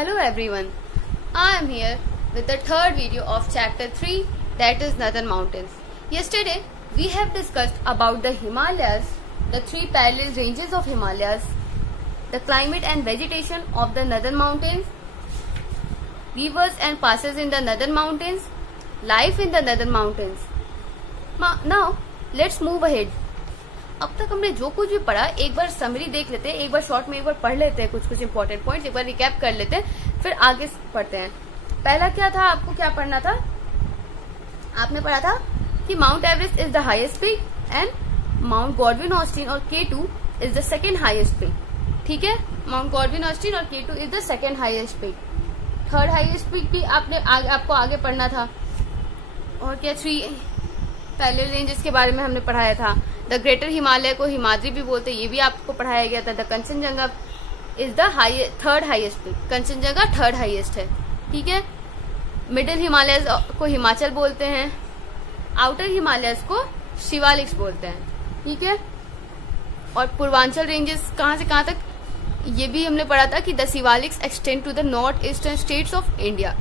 Hello everyone, I am here with the third video of chapter 3, that is Northern Mountains. Yesterday we have discussed about the Himalayas, the three parallel ranges of Himalayas, the climate and vegetation of the Northern Mountains, rivers and passes in the Northern Mountains, life in the Northern Mountains. Now let's move ahead. अब तक हमने जो कुछ भी पढ़ा एक बार summary देख लेते हैं, एक बार शॉर्ट में एक बार पढ़ लेते हैं, कुछ इंपॉर्टेंट पॉइंट्स एक बार रिकैप कर लेते हैं, फिर आगे पढ़ते हैं. पहला क्या था, आपको क्या पढ़ना था? आपने पढ़ा था कि mount Everest is the highest peak and mount Godwin Austen और K2 is the second highest peak. ठीक है, माउंट गॉडविन ऑस्टिन और K2 is the second highest peak. Third highest peak भी आपको आगे पढ़ना था. और क्या, थ्री पैरेलल रेंजेस के बारे में हमने पढ़ाया था. द ग्रेटर हिमालय को हिमाद्री भी बोलते हैं, ये भी आपको पढ़ाया गया था. The Kanchenjunga is the third highest peak. Kanchenjunga third highest है. ठीक है, मिडिल हिमालय को हिमाचल बोलते हैं, आउटर हिमालय को शिवालिक्स बोलते हैं. ठीक है, और पूर्वांचल रेंजेस कहाँ से कहाँ तक, ये भी हमने पढ़ा था कि the Shivaliks extend to the north eastern states of India.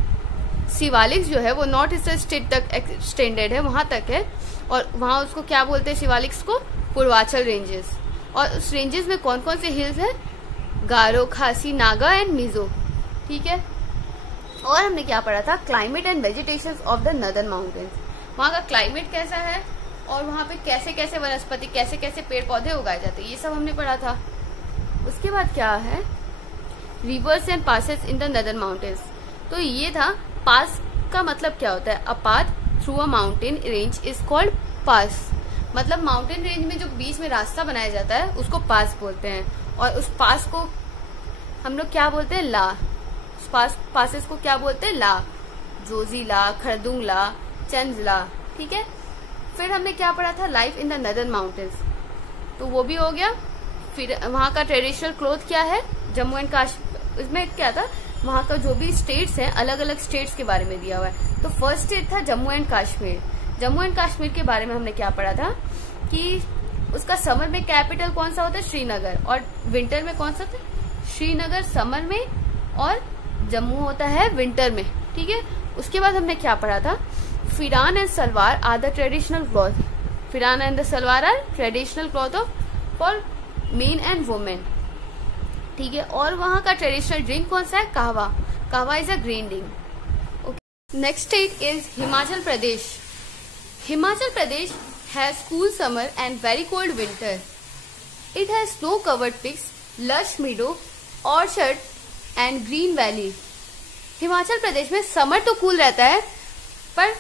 Shivaliks जो है वो नॉर्थ ईस्टर्न स्टेट तक एक्सटेंडेड है, वहां तक है. और वहां उसको क्या बोलते हैं, शिवालिक्स को पूर्वांचल रेंजेस. और उस रेंजेस में कौन कौन से हिल्स है? गारो, खासी, नागा एंड मिजो. ठीक है, और हमने क्या पढ़ा था? Climate and vegetation of the northern mountains. वहां का क्लाइमेट कैसा है और वहां पे कैसे कैसे वनस्पति, कैसे कैसे पेड़ पौधे उगाए जाते हैं, ये सब हमने पढ़ा था. उसके बाद क्या है? Rivers and passes in the northern mountains. तो ये था. पास का मतलब क्या होता है? A path through a mountain range is called pass. मतलब माउंटेन रेंज में जो बीच में रास्ता बनाया जाता है उसको पास बोलते हैं. और उस पास को हम लोग क्या बोलते हैं? ला. पासेस को क्या बोलते हैं? ला. जोजीला, खरदुंगला, चंदला. ठीक है, फिर हमने क्या पढ़ा था? Life in the northern mountains, तो वो भी हो गया. फिर वहां का ट्रेडिशनल क्लोथ क्या है? जम्मू एंड कश्मीर. इसमें क्या था? वहां का जो भी स्टेट्स हैं, अलग अलग स्टेट्स के बारे में दिया हुआ है. तो फर्स्ट स्टेट था जम्मू एंड कश्मीर. जम्मू एंड कश्मीर के बारे में हमने क्या पढ़ा था कि उसका समर में कैपिटल कौन सा होता है? श्रीनगर. और विंटर में कौन सा था? श्रीनगर समर में और जम्मू होता है विंटर में. ठीक है, उसके बाद हमने क्या पढ़ा था? Pheran and salwar are the traditional cloth. Pheran and the salwar are traditional cloth of for men and women. ठीक है, और वहां का ट्रेडिशनल ड्रिंक कौन सा है? Kahwa. Kahwa is a green drink. Next state is Himachal Pradesh. Himachal Pradesh has cool summer and very cold winter. It has snow covered peaks, lush meadow, orchard and green valley. Himachal Pradesh में summer तो कूल रहता है पर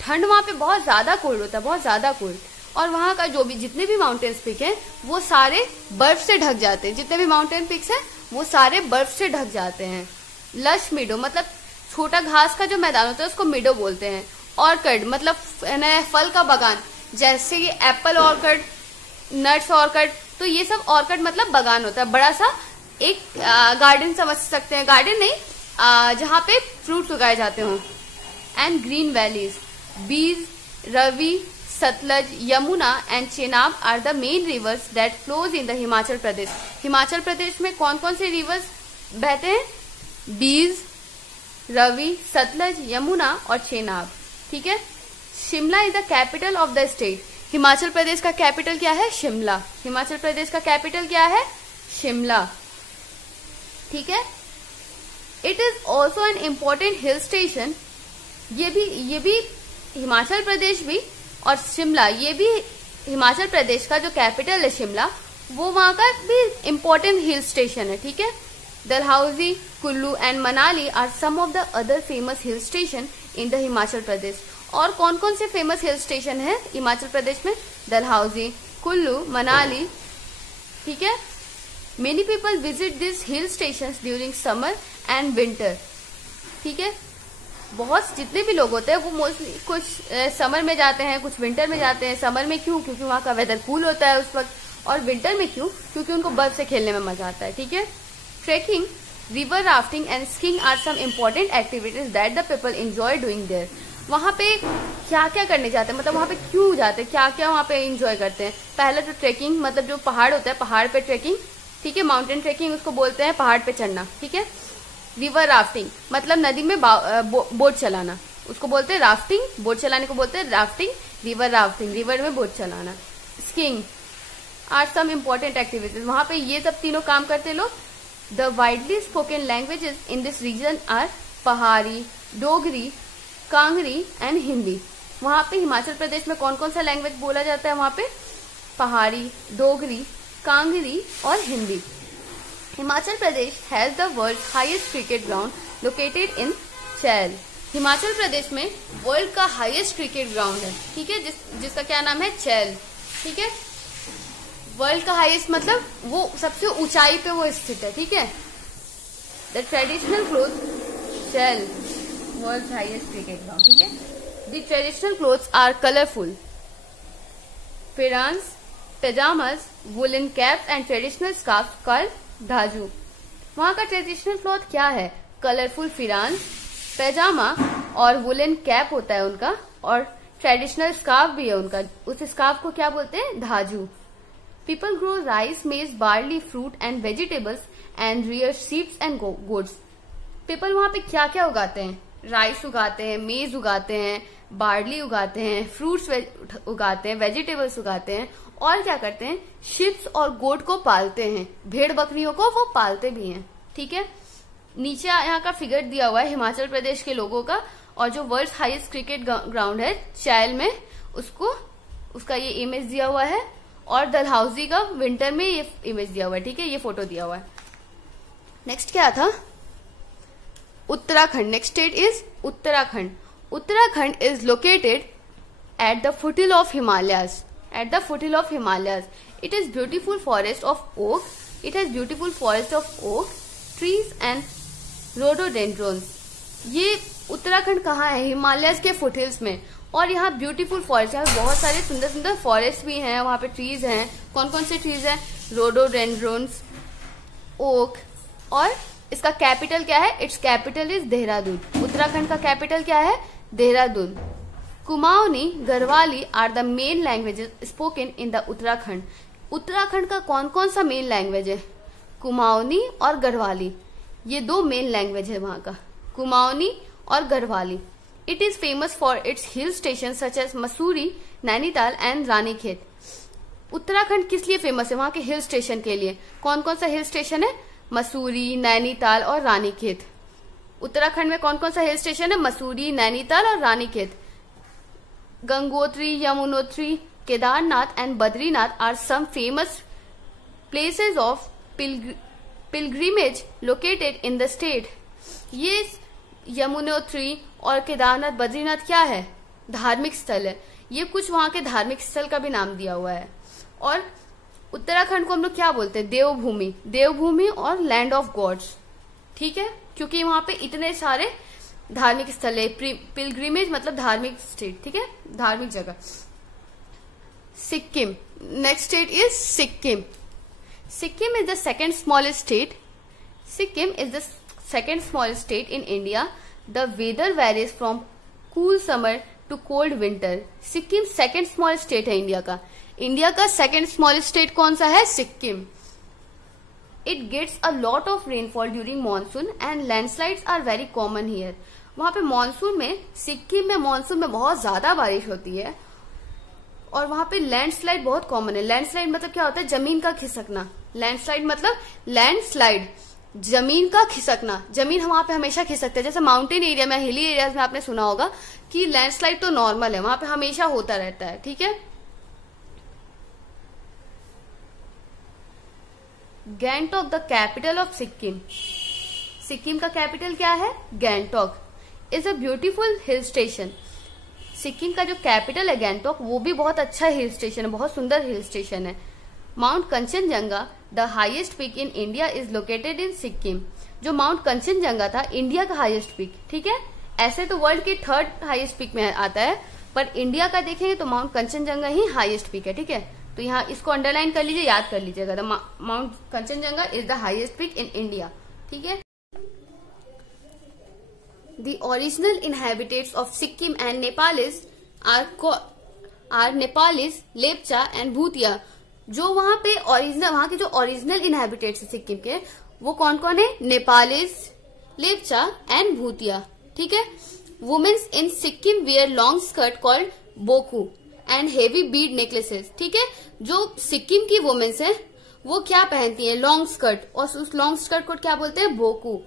ठंड वहां पे बहुत ज्यादा कोल्ड होता है, बहुत ज्यादा कोल्ड. और वहां का जो भी जितने भी माउंटेन्स पिक हैं वो सारे बर्फ से ढक जाते हैं. जितने भी माउंटेन पिक्स हैं वो सारे बर्फ से ढक जाते हैं. लश मीडो मतलब छोटा घास का जो मैदान होता है उसको मीडो बोलते हैं. ऑर्किड मतलब फल का बगान, जैसे कि एप्पल ऑर्किड, नट्स ऑर्किड. तो ये सब ऑर्किड मतलब बगान होता है, बड़ा सा एक गार्डन समझ सकते हैं. गार्डन नहीं, जहाँ पे फ्रूट्स उगाए जाते हों. And green valleys. Beas, Ravi, Sutlej, Yamuna and Chenab are the main rivers that flows in the Himachal Pradesh. Himachal Pradesh में कौन कौन से रिवर्स बहते हैं? बीज, रवि, सतलज, यमुना और चेनाब. ठीक है, Shimla is the capital of the state. Himachal Pradesh का कैपिटल क्या है? शिमला. हिमाचल प्रदेश का कैपिटल क्या है? शिमला. ठीक है, it is also an important hill station. ये भी हिमाचल प्रदेश भी और शिमला, ये भी हिमाचल प्रदेश का जो कैपिटल है शिमला, वो वहां का भी इम्पोर्टेंट हिल स्टेशन है. ठीक है, Dalhousie, Kullu and Manali are some of the other famous hill station in the Himachal Pradesh. और कौन कौन से फेमस हिल स्टेशन है हिमाचल प्रदेश में? डलहौजी, कुल्लू, मनाली. ठीक है, many people visit this hill station during summer and winter. ठीक है, बहुत जितने भी लोग होते हैं वो मोस्टली कुछ समर में जाते हैं, कुछ विंटर में जाते हैं. समर में क्यों? क्योंकि वहां का वेदर कूल होता है उस वक्त. और विंटर में क्यों? क्योंकि उनको बर्फ से खेलने में मजा आता है. ठीक है, trekking, river rafting and skiing are some important activities that the people enjoy doing there. वहां पे क्या क्या करने जाते हैं, मतलब वहां पे क्यों जाते हैं, क्या क्या वहां पे एंजॉय करते हैं? पहला तो ट्रेकिंग, मतलब जो पहाड़ होता है पहाड़ पे ट्रेकिंग. ठीक है, माउंटेन ट्रेकिंग उसको बोलते हैं, पहाड़ पे चढ़ना. ठीक है, रिवर राफ्टिंग मतलब नदी में बोट चलाना, उसको बोलते हैं राफ्टिंग। बोट चलाने को बोलते हैं राफ्टिंग। रिवर राफ्टिंग, रिवर में बोट चलाना। Skiing are some important activities, वहां पे ये सब तीनों काम करते लोग। The widely spoken languages in this region are Pahari, Dogri, Kangri and Hindi. वहां पे हिमाचल प्रदेश में कौन कौन सा लैंग्वेज बोला जाता है? वहां पे पहाड़ी, डोगरी, कांगरी और Hindi. Himachal Pradesh has the world highest cricket ground located in Chail. Himachal Pradesh में वर्ल्ड का हाईएस्ट क्रिकेट ग्राउंड है, ठीक है, जिसका क्या नाम है? चैल। ठीक है, वर्ल्ड का हाईएस्ट मतलब वो सबसे ऊंचाई पे वो स्थित है। ठीक है, the traditional cloth Chail world highest cricket ground. ठीक है, the traditional clothes are colourful, pherans, pyjamas, woollen cap and traditional scarf called dhaju. वहां का ट्रेडिशनल क्लॉथ क्या है? कलरफुल फिरांस, पैजामा और वुलन कैप होता है उनका, और ट्रेडिशनल स्कार्फ भी है उनका। उस स्कार्फ को क्या बोलते हैं? धाजू। पीपल ग्रो राइस, मेज, barley, fruit and vegetables and rear sheeps and goats. People वहां पे क्या क्या उगाते हैं? राइस उगाते हैं, मेज उगाते हैं, बार्ली उगाते हैं, फ्रूट्स उगाते हैं, वेजिटेबल्स उगाते हैं, और क्या करते हैं? शिप्स और गोट को पालते हैं, भेड़ बकरियों को वो पालते भी हैं। ठीक है, नीचे यहाँ का फिगर दिया हुआ है हिमाचल प्रदेश के लोगों का, और जो वर्ल्ड हाईएस्ट क्रिकेट ग्राउंड है चैल में, उसका ये इमेज दिया हुआ है, और डलहौजी का विंटर में ये इमेज दिया हुआ है। ठीक है, ये फोटो दिया हुआ है। नेक्स्ट क्या था? Uttarakhand. Next state is Uttarakhand. Uttarakhand is located at the फुटिल of Himalayas. At the foothills of Himalayas, it is beautiful forest of oak. It has beautiful forest of oak, trees and rhododendrons. ये उत्तराखंड कहाँ है? हिमालयस के foothills में, और यहाँ beautiful forest है, बहुत सारे सुंदर सुंदर फॉरेस्ट भी हैं, वहाँ पे ट्रीज हैं। कौन कौन से ट्रीज हैं? रोडोडेंड्रोन्स, ओक, और इसका कैपिटल क्या है? It's capital is Dehradun. Uttarakhand का कैपिटल क्या है? Dehradun. Kumaoni, Garhwali are the main languages spoken in the Uttarakhand. Uttarakhand का कौन कौन सा मेन लैंग्वेज है? कुमाऊनी और गढ़वाली, ये दो मेन लैंग्वेज है वहां का, कुमाऊनी और Garhwali. It is famous for its hill station such as Mussoorie, Nainital and Ranikhet. Uttarakhand किस लिए फेमस है? वहां के हिल स्टेशन के लिए। कौन कौन सा हिल स्टेशन है? मसूरी, नैनीताल और रानीखेत। उत्तराखंड में कौन कौन सा हिल स्टेशन है? मसूरी, नैनीताल और Ranikhet. Gangotri, Yamunotri, Kedarnath and Badrinath are some famous places of pilgrimage located in the state. ये यमुनोत्री और केदारनाथ, बद्रीनाथ क्या है? धार्मिक स्थल है। ये कुछ वहां के धार्मिक स्थल का भी नाम दिया हुआ है। और उत्तराखंड को हम लोग क्या बोलते हैं? देवभूमि। देवभूमि और लैंड ऑफ गॉड्स। ठीक है, क्योंकि वहां पे इतने सारे धार्मिक स्थल है। पिलग्रिमेज मतलब धार्मिक स्टेट। ठीक है, धार्मिक जगह। Sikkim. Next state is Sikkim. Sikkim is the second smallest state. Sikkim is the second smallest state in India. The weather varies from cool summer to cold winter. Sikkim second smallest state है इंडिया का। इंडिया का second smallest state कौन सा है? Sikkim. It gets a lot of rainfall during monsoon and landslides are very common here. वहां पे monsoon में, सिक्किम में मानसून में बहुत ज्यादा बारिश होती है, और वहां पे लैंडस्लाइड बहुत कॉमन है। लैंडस्लाइड मतलब क्या होता है? जमीन का खिसकना। लैंडस्लाइड मतलब लैंडस्लाइड, जमीन का खिसकना। जमीन वहां पे हमेशा खिसकता है। जैसे माउंटेन एरिया में, हिली एरियाज में आपने सुना होगा कि लैंडस्लाइड तो नॉर्मल है, वहां पे हमेशा होता रहता है। ठीक है, Gangtok the capital of Sikkim. Sikkim का कैपिटल क्या है? Gangtok is a beautiful hill station. Sikkim का जो कैपिटल है गैंगटॉक, वो भी बहुत अच्छा हिल स्टेशन है, बहुत सुंदर हिल स्टेशन है। Mount Kanchenjunga the highest peak in India is located in Sikkim. जो माउंट कंचनजंगा था इंडिया का हाईएस्ट पीक। ठीक है, ऐसे तो वर्ल्ड के थर्ड हाईएस्ट पीक में आता है, पर इंडिया का देखेंगे तो माउंट कंचनजंगा ही हाईएस्ट पीक है। ठीक है, तो यहाँ इसको अंडरलाइन कर लीजिए, याद कर लीजिएगा। The mount Kanchenjunga is the highest peak in India. ठीक है, The original inhabitants of Sikkim and Nepalis are Nepalis, Lepcha and Bhutia। जो वहां पे वहां के जो ओरिजिनल इनहेबिटेट्स है सिक्किम के, वो कौन कौन है? नेपालिस, लेपचा एंड भूतिया। ठीक है। Womens in Sikkim wear long skirt called boku and heavy bead necklaces. ठीक है। जो सिक्किम की वुमेन्स है वो क्या पहनती है? लॉन्ग स्कर्ट, और उस लॉन्ग स्कर्ट को क्या बोलते हैं? बोकू।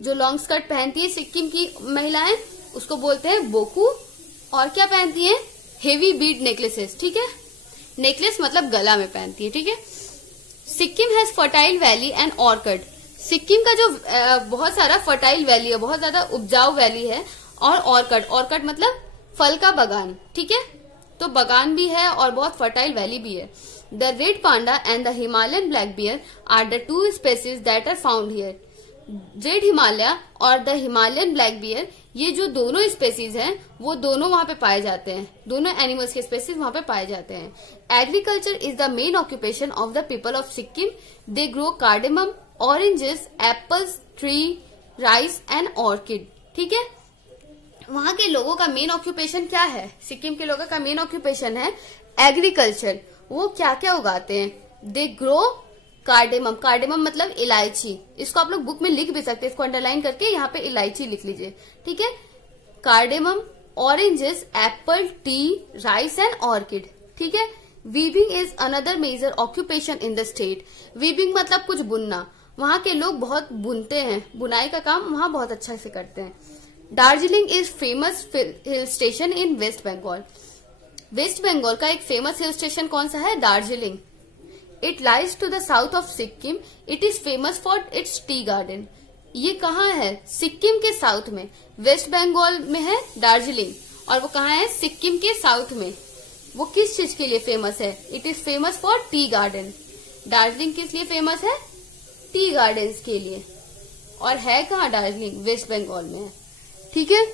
जो लॉन्ग स्कर्ट पहनती है सिक्किम की महिलाएं उसको बोलते हैं बोकू। और क्या पहनती है? Heavy bead necklaces. ठीक है। नेकलेस मतलब गला में पहनती है। ठीक है। Sikkim has fertile valley and orchid. Sikkim का जो बहुत सारा फर्टाइल वैली है, बहुत ज्यादा उपजाऊ वैली है, और ऑर्किड मतलब फल का बगान। ठीक है। तो बगान भी है और बहुत फर्टाइल वैली भी है। The red panda and the Himalayan black bear are the two species that are found here. Red Himalaya और द हिमालयन ब्लैक बियर, ये जो दोनों स्पेसीज हैं वो दोनों वहां पे पाए जाते हैं। दोनों एनिमल्स के स्पेसीज वहां पे पाए जाते हैं। Agriculture is the main occupation of the people of Sikkim. They grow cardamom, oranges, apples, tree, rice and orchid. ठीक है। वहां के लोगों का मेन ऑक्यूपेशन क्या है? सिक्किम के लोगों का मेन ऑक्यूपेशन है एग्रीकल्चर। वो क्या क्या उगाते हैं? They grow cardamom. कार्डेमम मतलब इलायची। इसको आप लोग बुक में लिख भी सकते हैं, इसको अंडरलाइन करके यहाँ पे इलायची लिख लीजिए। ठीक है। Cardamom, oranges, apple, tea, rice and orchid. ठीक है। Weaving is another major occupation in the state. Weaving मतलब कुछ बुनना। वहां के लोग बहुत बुनते हैं, बुनाई का काम वहां बहुत अच्छा से करते हैं। Darjeeling is famous hill station in West Bengal. West Bengal का एक फेमस हिल स्टेशन कौन सा है? Darjeeling. It lies to the south of Sikkim. It is famous for its tea garden. ये कहाँ है? सिक्किम के साउथ में। वेस्ट बंगाल में है दार्जिलिंग, और वो कहाँ है? सिक्किम के साउथ में। वो किस चीज के लिए फेमस है? It is famous for tea garden. Darjeeling किस लिए फेमस है? टी गार्डन्स के लिए। और है कहाँ दार्जिलिंग? वेस्ट बंगाल में है। ठीक है।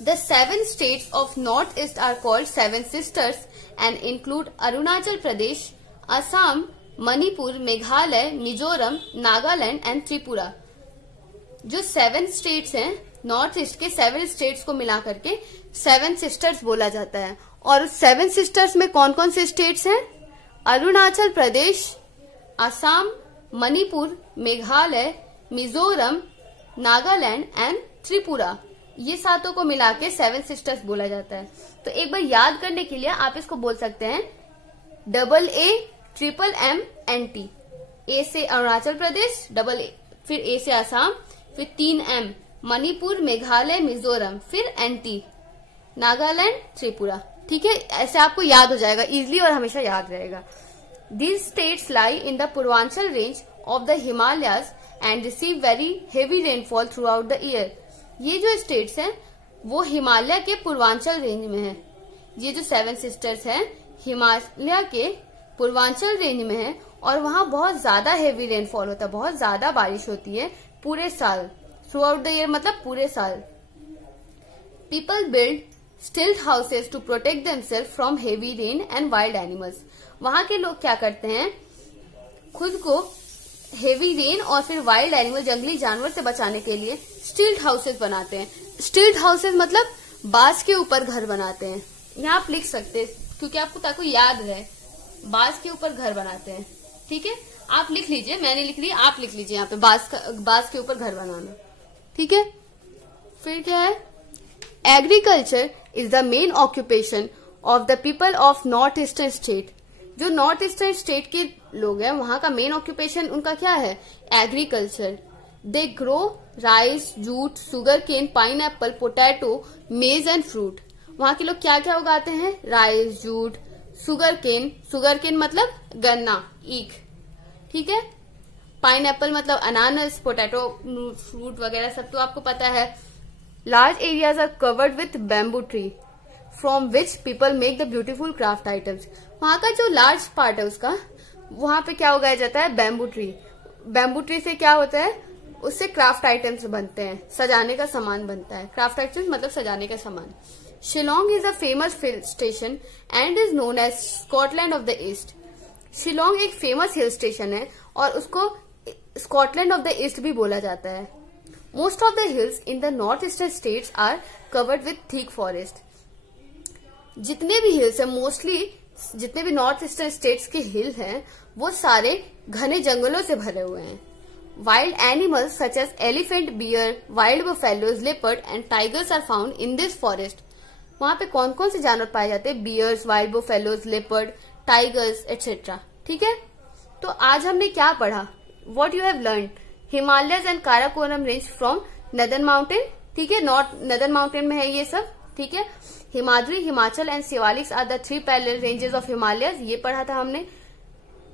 The 7 states of Northeast are called Seven Sisters and include Arunachal Pradesh, Assam, Manipur, Meghalaya, Mizoram, Nagaland and Tripura. जो 7 states हैं नॉर्थ ईस्ट के, 7 states को मिला करके 7 sisters बोला जाता है। और 7 sisters में कौन कौन से states हैं? अरुणाचल प्रदेश, असम, मणिपुर, मेघालय, मिजोरम, नागालैंड एंड त्रिपुरा। ये सातों को मिला के 7 सिस्टर्स बोला जाता है। तो एक बार याद करने के लिए आप इसको बोल सकते हैं AAMMNT। ए से अरुणाचल प्रदेश, AA, फिर ए से असम, फिर 3M मणिपुर, मेघालय, मिजोरम, फिर NT नागालैंड, त्रिपुरा। ठीक है। ऐसे आपको याद हो जाएगा इजिली और हमेशा याद रहेगा। These states lie in the Purvanchal range of the Himalayas and receive very heavy rainfall throughout the year. ये जो स्टेट्स हैं वो हिमालय के पूर्वांचल रेंज में है। ये जो 7 सिस्टर्स हैं हिमालय के पूर्वांचल रेंज में है, और वहां बहुत ज्यादा हेवी रेनफॉल होता है, बहुत ज्यादा बारिश होती है पूरे साल। थ्रू आउट द ईयर मतलब पूरे साल। People build stilt houses to protect themselves from heavy rain and wild animals. वहां के लोग क्या करते हैं? खुद को हेवी रेन और फिर वाइल्ड एनिमल, जंगली जानवर से बचाने के लिए स्टिल्ट हाउसेज बनाते हैं। स्टिल्ट हाउसेज मतलब बांस के ऊपर घर बनाते हैं। यहाँ आप लिख सकते हैं क्योंकि आपको ताकि याद रहे, बांस के ऊपर घर बनाते हैं। ठीक है। आप लिख लीजिए, मैंने लिख लिया, आप लिख लीजिए यहाँ पे बांस के ऊपर घर बनाना। ठीक है। फिर क्या है? Agriculture is the main occupation of the people of north eastern state. जो नॉर्थ ईस्टर्न स्टेट के लोग हैं वहां का मेन ऑक्यूपेशन उनका क्या है? Agriculture. They grow rice, jute, sugarcane, pineapple, potato, maize and fruit. वहां के लोग क्या क्या उगाते हैं? राइस, जूट, शुगर केन मतलब गन्ना, ईख। ठीक है। पाइन एप्पल मतलब अनानस, पोटैटो फ्रूट वगैरह सब तो आपको पता है। Large areas are covered with bamboo tree from which people make the beautiful craft items. वहां का जो लार्ज पार्ट है उसका, वहां पे क्या उगाया जाता है? Bamboo tree. बैम्बू ट्री से क्या होता है? उससे क्राफ्ट आइटम्स बनते हैं, सजाने का सामान बनता है। क्राफ्ट आइटम्स मतलब सजाने का सामान। Shillong is a famous hill station and is known as Scotland of the east. Shillong एक फेमस हिल स्टेशन है और उसको स्कॉटलैंड ऑफ द ईस्ट भी बोला जाता है। Most of the hills in the north eastern states are covered with thick forest. जितने भी हिल्स है, मोस्टली जितने भी नॉर्थ ईस्टर्न स्टेट्स के हिल हैं वो सारे घने जंगलों से भरे हुए हैं। Wild animals such as elephant, bear, wild buffaloes, leopard and tigers are found in this forest. वहां पे कौन कौन से जानवर पाए जाते हैं? Bears, wild buffaloes, leopard, tigers etcetera. ठीक है, तो आज हमने क्या पढ़ा? What you have learn? Himalayas and Karakoram range from northern mountain. ठीक है, नॉर्थ नदर्न माउंटेन में है ये सब. ठीक है, Himadri, Himachal and Shivaliks are the 3 parallel ranges of Himalayas. ये पढ़ा था हमने.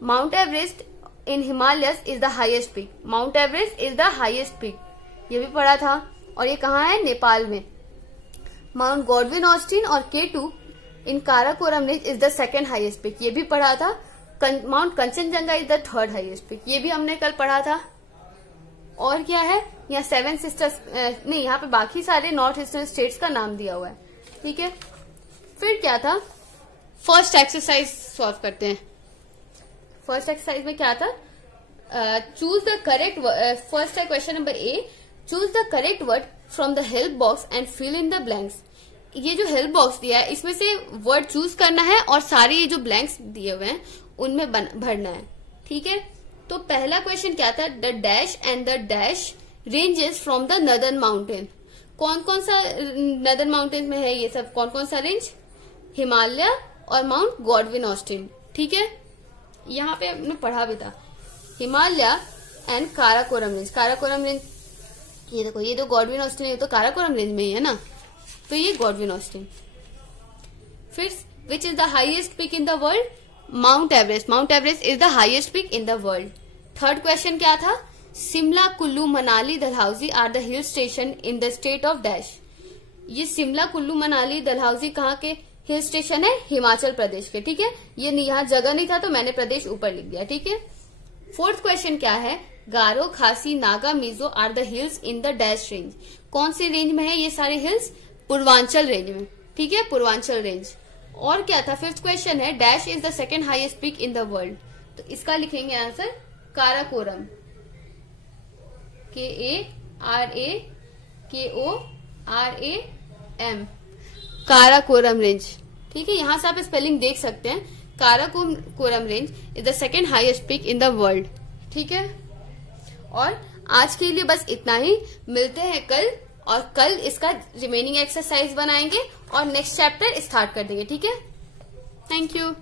Mount Everest in Himalayas is the highest peak. Mount Everest is the highest peak, ये भी पढ़ा था. और ये कहाँ है? नेपाल में. माउंट गॉडविन ऑस्टिन और K2 in Karakoram range is the second highest peak, ये भी पढ़ा था. Mount Kanchenjunga is the third highest peak, ये भी हमने कल पढ़ा था. और क्या है? यहाँ 7 सिस्टर्स नहीं, यहाँ पे बाकी सारे नॉर्थ ईस्टर्न स्टेट्स का नाम दिया हुआ है. ठीक है, फिर क्या था? फर्स्ट एक्सरसाइज सॉल्व करते हैं. फर्स्ट एक्सरसाइज में क्या था? Choose the correct. फर्स्ट है question number A. Choose the correct word from the help box and fill in the blanks. ये जो हेल्प बॉक्स दिया है इसमें से वर्ड चूज करना है और सारे ये जो ब्लैंक्स दिए हुए हैं उनमें भरना है. ठीक है, तो पहला क्वेश्चन क्या था? The dash and the dash ranges from the northern mountain. कौन कौन सा नदर्न माउंटेन में है ये सब? कौन कौन सा रेंज? हिमालय और माउंट गॉडविन ऑस्टिन. ठीक है, यहाँ पे हमने पढ़ा भी था. Himalaya and Karakoram range. Karakoram range ये देखो, ये तो गॉडविन ऑस्टिन, ये तो काराकोरम रेंज में ही है ना, तो ये गॉडविन ऑस्टिन. फिर which is the highest peak in the world? Mount Everest. Mount Everest is the highest peak in the world. Third question क्या था? Shimla, Kullu, Manali, Dalhousie are the hill station in the state of dash. ये शिमला, कुल्लू, मनाली, डलहौजी कहाँ के hill station है? हिमाचल प्रदेश के. ठीक है, ये यहाँ जगह नहीं था तो मैंने प्रदेश ऊपर लिख दिया. ठीक है, फोर्थ क्वेश्चन क्या है? Garo, Khasi, Naga, Mizo are the hills in the dash range. कौन से रेंज में है ये सारे हिल्स? पूर्वांचल रेंज में. ठीक है, पूर्वांचल रेंज. और क्या था? फिफ्थ क्वेश्चन है dash is the second highest peak in the world. तो इसका लिखेंगे answer Karakoram. KARAKORAM, Karakoram range. ठीक है, यहां से आप स्पेलिंग देख सकते हैं. Karakoram range is the second highest peak in the world. ठीक है, और आज के लिए बस इतना ही. मिलते हैं कल, और कल इसका रिमेनिंग एक्सरसाइज बनाएंगे और नेक्स्ट चैप्टर स्टार्ट कर देंगे. ठीक है, थैंक यू.